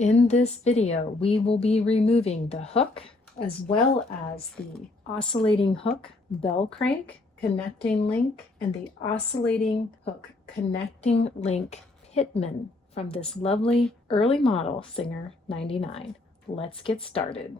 In this video, we will be removing the hook as well as the oscillating hook bell crank connecting link and the oscillating hook connecting link pitman from this lovely early model Singer 99. Let's get started.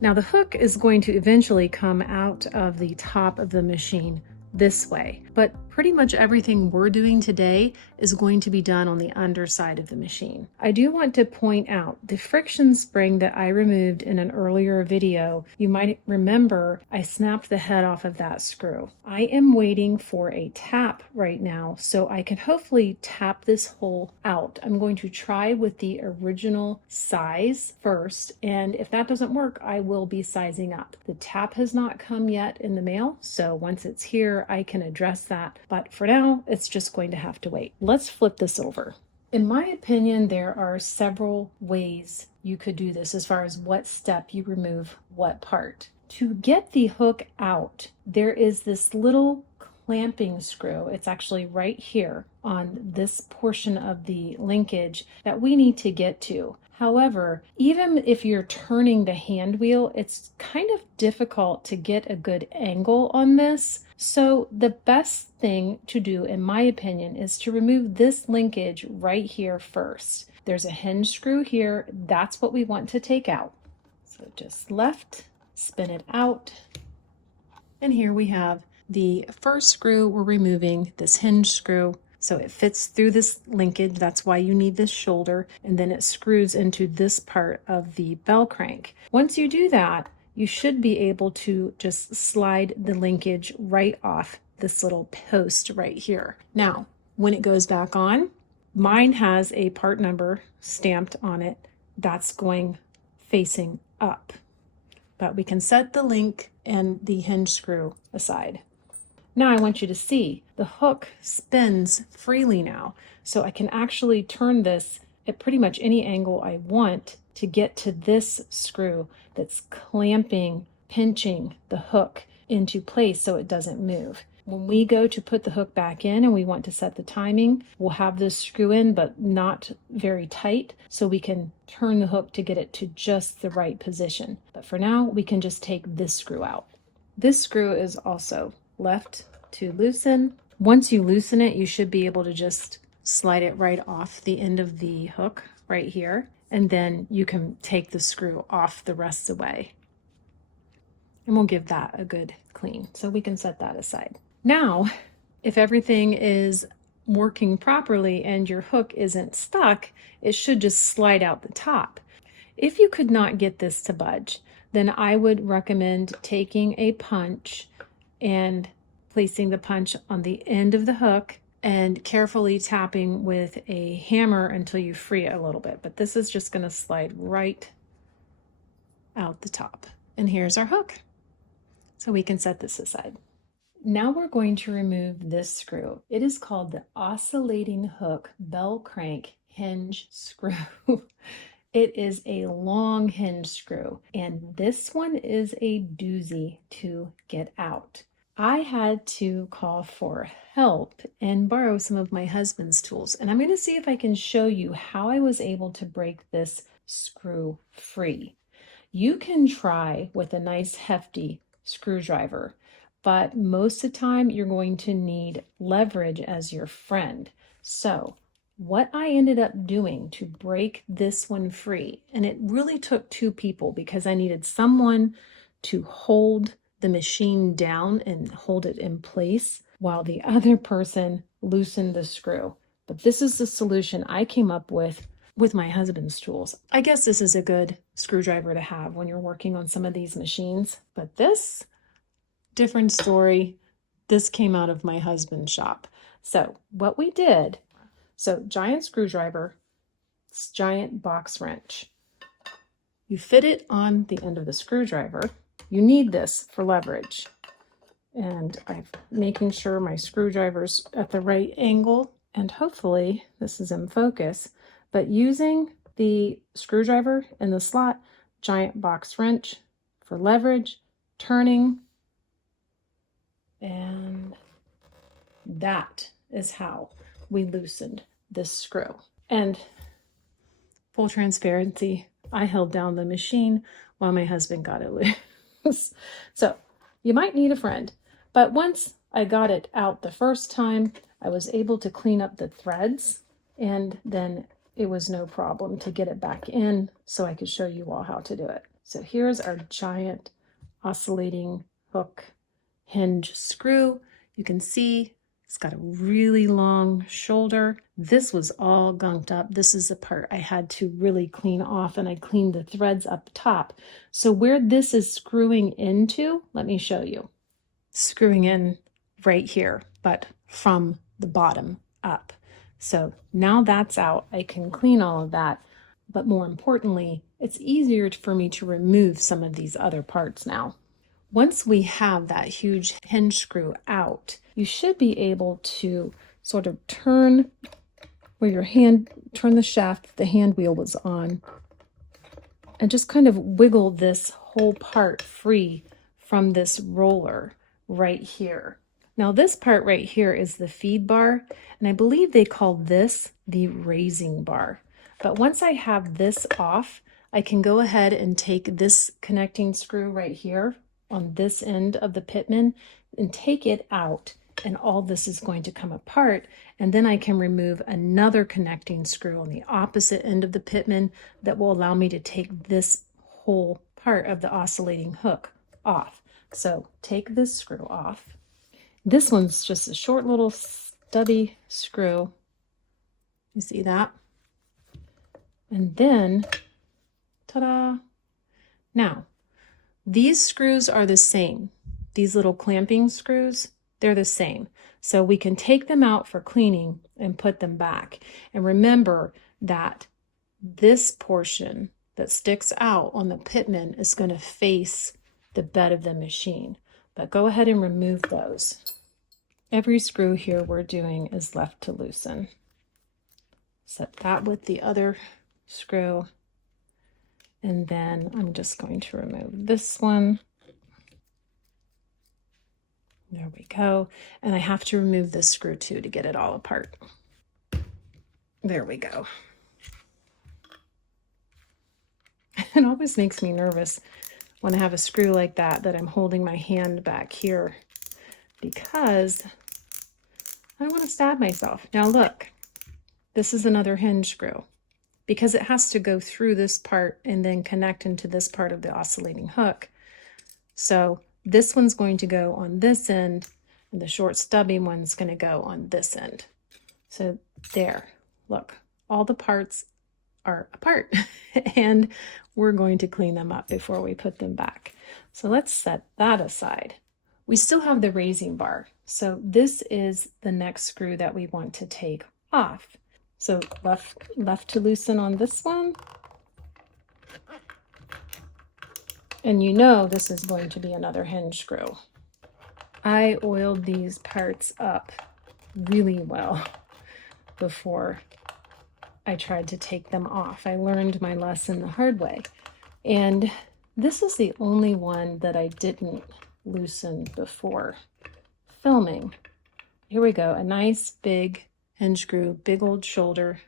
Now the hook is going to eventually come out of the top of the machine this way, but pretty much everything we're doing today is going to be done on the underside of the machine. I do want to point out the friction spring that I removed in an earlier video. You might remember I snapped the head off of that screw. I am waiting for a tap right now so I can hopefully tap this hole out. I'm going to try with the original size first, and if that doesn't work, I will be sizing up. The tap has not come yet in the mail, so once it's here, I can address that. But for now, it's just going to have to wait. Let's flip this over. In my opinion, there are several ways you could do this as far as what step you remove what part. To get the hook out, there is this little clamping screw. It's actually right here on this portion of the linkage that we need to get to. However, even if you're turning the hand wheel, it's kind of difficult to get a good angle on this. So the best thing to do, in my opinion, is to remove this linkage right here first. There's a hinge screw here. That's what we want to take out. So just left, spin it out. And here we have the first screw. We're removing this hinge screw. So it fits through this linkage. That's why you need this shoulder. And then it screws into this part of the bell crank. Once you do that, you should be able to just slide the linkage right off this little post right here. Now, when it goes back on, mine has a part number stamped on it. That's going facing up. But we can set the link and the hinge screw aside. Now I want you to see the hook spins freely now. So I can actually turn this at pretty much any angle I want to get to this screw that's clamping, pinching the hook into place so it doesn't move. When we go to put the hook back in and we want to set the timing, we'll have this screw in, but not very tight, so we can turn the hook to get it to just the right position. But for now, we can just take this screw out. This screw is also left to loosen. Once you loosen it, you should be able to just slide it right off the end of the hook right here, and then you can take the screw off the rest of the way. And we'll give that a good clean, so we can set that aside. Now, if everything is working properly and your hook isn't stuck, it should just slide out the top. If you could not get this to budge, then I would recommend taking a punch and placing the punch on the end of the hook and carefully tapping with a hammer until you free it a little bit. But this is just going to slide right out the top. And here's our hook. So we can set this aside. Now we're going to remove this screw. It is called the oscillating hook bell crank hinge screw. It is a long hinge screw, and this one is a doozy to get out. I had to call for help and borrow some of my husband's tools, and I'm going to see if I can show you how I was able to break this screw free. You can try with a nice hefty screwdriver, but most of the time you're going to need leverage as your friend. So what I ended up doing to break this one free, and it really took two people because I needed someone to hold the machine down and hold it in place while the other person loosened the screw. But this is the solution I came up with my husband's tools. I guess this is a good screwdriver to have when you're working on some of these machines, but this, different story. This came out of my husband's shop. So what we did, so giant screwdriver, giant box wrench. You fit it on the end of the screwdriver. You need this for leverage. And I'm making sure my screwdriver's at the right angle, and hopefully this is in focus. But using the screwdriver in the slot, giant box wrench for leverage, turning, and That is how we loosened this screw. And full transparency, I held down the machine while my husband got it loose. So you might need a friend. But once I got it out the first time, I was able to clean up the threads, and then it was no problem to get it back in so I could show you all how to do it. So here's our giant oscillating hook hinge screw. You can see it's got a really long shoulder. This was all gunked up. This is the part I had to really clean off, and I cleaned the threads up top. So where this is screwing into, let me show you. Screwing in right here, but from the bottom up. So now that's out. I can clean all of that, but more importantly, it's easier for me to remove some of these other parts now. Once we have that huge hinge screw out, you should be able to sort of turn where your hand, turn the shaft the hand wheel was on, and just kind of wiggle this whole part free from this roller right here. Now this part right here is the feed bar, and I believe they call this the raising bar. But once I have this off, I can go ahead and take this connecting screw right here on this end of the pitman and take it out, and all this is going to come apart, and then I can remove another connecting screw on the opposite end of the pitman that will allow me to take this whole part of the oscillating hook off. So take this screw off. This one's just a short little stubby screw. You see that? And then, ta-da! Now, these screws are the same. These little clamping screws, they're the same. So we can take them out for cleaning and put them back. And remember that this portion that sticks out on the pitman is going to face the bed of the machine. But go ahead and remove those. Every screw here we're doing is left to loosen. Set that with the other screw. And then I'm just going to remove this one. There we go. And I have to remove this screw too to get it all apart. There we go. It always makes me nervous when I have a screw like that I'm holding my hand back here, because I don't want to stab myself. Now look, this is another hinge screw, because it has to go through this part and then connect into this part of the oscillating hook. So this one's going to go on this end, and the short stubby one's going to go on this end. So there, look, all the parts are apart and we're going to clean them up before we put them back. So let's set that aside. We still have the raising bar. So this is the next screw that we want to take off. So left to loosen on this one. And you know this is going to be another hinge screw. I oiled these parts up really well before I tried to take them off. I learned my lesson the hard way. And this is the only one that I didn't loosen before filming. Here we go, a nice big hinge screw, big old shoulder.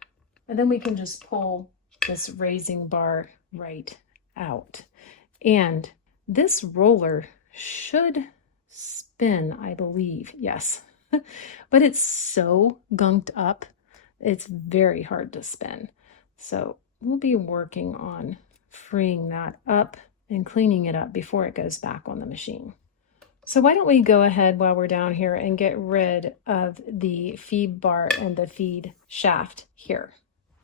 And then we can just pull this raising bar right out. And this roller should spin, I believe, yes. But it's so gunked up, it's very hard to spin. So we'll be working on freeing that up and cleaning it up before it goes back on the machine. So why don't we go ahead while we're down here and get rid of the feed bar and the feed shaft here.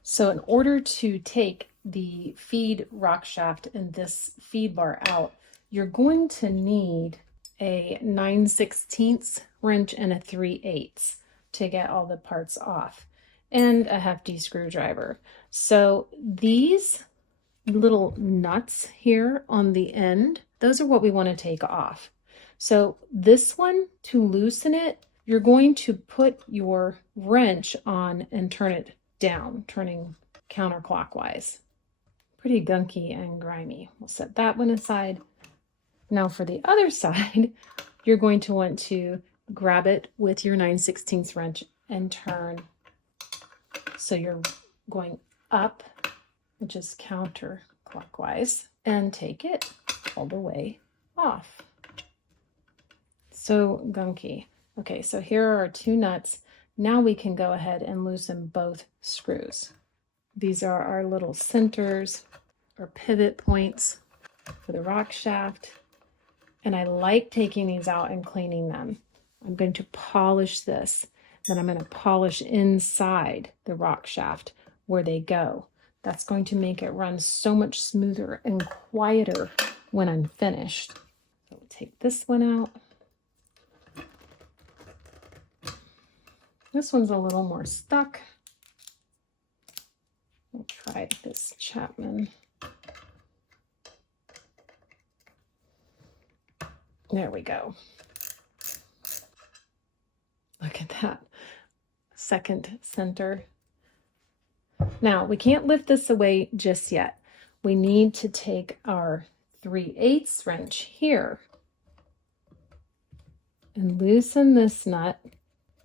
So in order to take the feed rock shaft and this feed bar out, you're going to need a 9/16 wrench and a 3/8 to get all the parts off, and a hefty screwdriver. So these little nuts here on the end, those are what we want to take off. So this one, to loosen it, you're going to put your wrench on and turn it down, turning counterclockwise. Pretty gunky and grimy. We'll set that one aside. Now for the other side, you're going to want to grab it with your 9/16 wrench and turn. So you're going up, which is counterclockwise, and take it all the way off. So gunky. Okay, so here are our 2 nuts. Now we can go ahead and loosen both screws. These are our little centers or pivot points for the rock shaft. And I like taking these out and cleaning them. I'm going to polish this. Then I'm going to polish inside the rock shaft where they go. That's going to make it run so much smoother and quieter when I'm finished. So we'll take this one out. This one's a little more stuck. We'll try this Chapman. There we go. Look at that. Second center. Now, we can't lift this away just yet. We need to take our 3/8 wrench here and loosen this nut.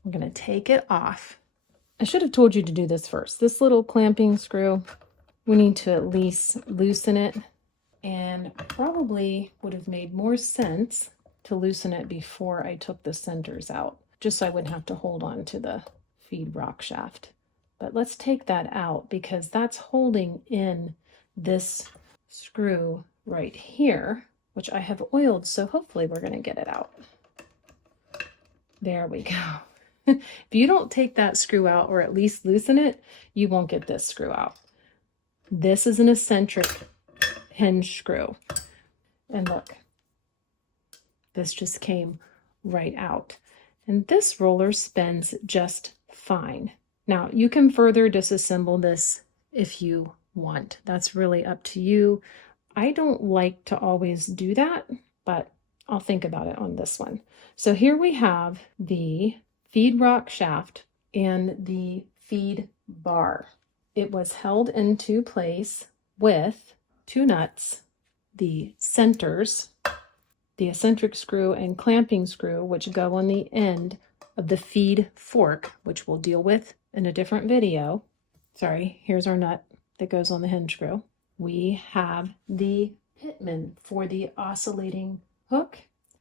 I'm going to take it off. I should have told you to do this first. This little clamping screw, we need to at least loosen it, and probably would have made more sense to loosen it before I took the centers out, just so I wouldn't have to hold on to the feed rock shaft. But let's take that out because that's holding in this screw right here, which I have oiled, so hopefully we're going to get it out. There we go. If you don't take that screw out or at least loosen it, you won't get this screw out. This is an eccentric hinge screw. And look, this just came right out. And this roller spins just fine. Now, you can further disassemble this if you want. That's really up to you. I don't like to always do that, but I'll think about it on this one. So here we have the feed rock shaft and the feed bar. It was held into place with 2 nuts, the centers, the eccentric screw and clamping screw, which go on the end of the feed fork, which we'll deal with in a different video. Sorry, here's our nut that goes on the hinge screw. We have the pitman for the oscillating hook.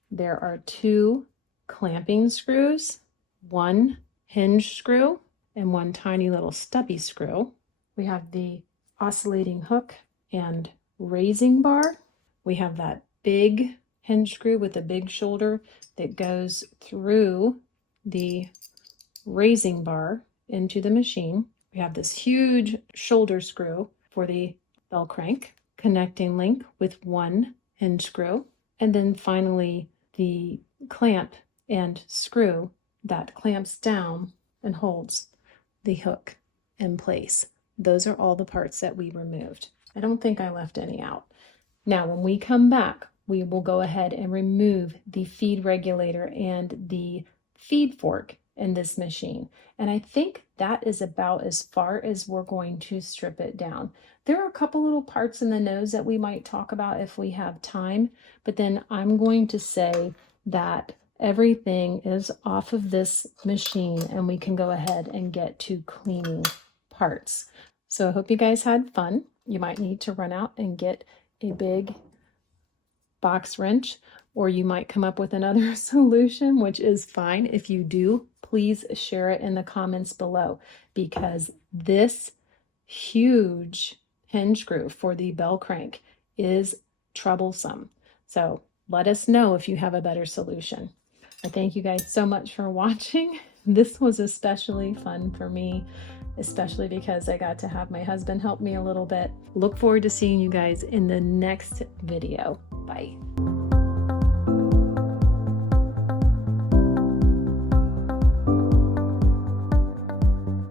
There are 2 clamping screws, 1 hinge screw, and 1 tiny little stubby screw. We have the oscillating hook and raising bar. We have that big hinge screw with a big shoulder that goes through the raising bar into the machine. We have this huge shoulder screw for the bell crank, connecting link with 1 hinge screw, and then finally the clamp and screw that clamps down and holds the hook in place. Those are all the parts that we removed. I don't think I left any out. Now, when we come back, we will go ahead and remove the feed regulator and the feed fork in this machine. And I think that is about as far as we're going to strip it down. There are a couple little parts in the nose that we might talk about if we have time, but then I'm going to say that everything is off of this machine and we can go ahead and get to cleaning parts. So I hope you guys had fun. You might need to run out and get a big box wrench, or you might come up with another solution, which is fine. If you do, please share it in the comments below, because this huge hinge screw for the bell crank is troublesome. So let us know if you have a better solution. I thank you guys so much for watching. This was especially fun for me, especially because I got to have my husband help me a little bit. Look forward to seeing you guys in the next video. Bye.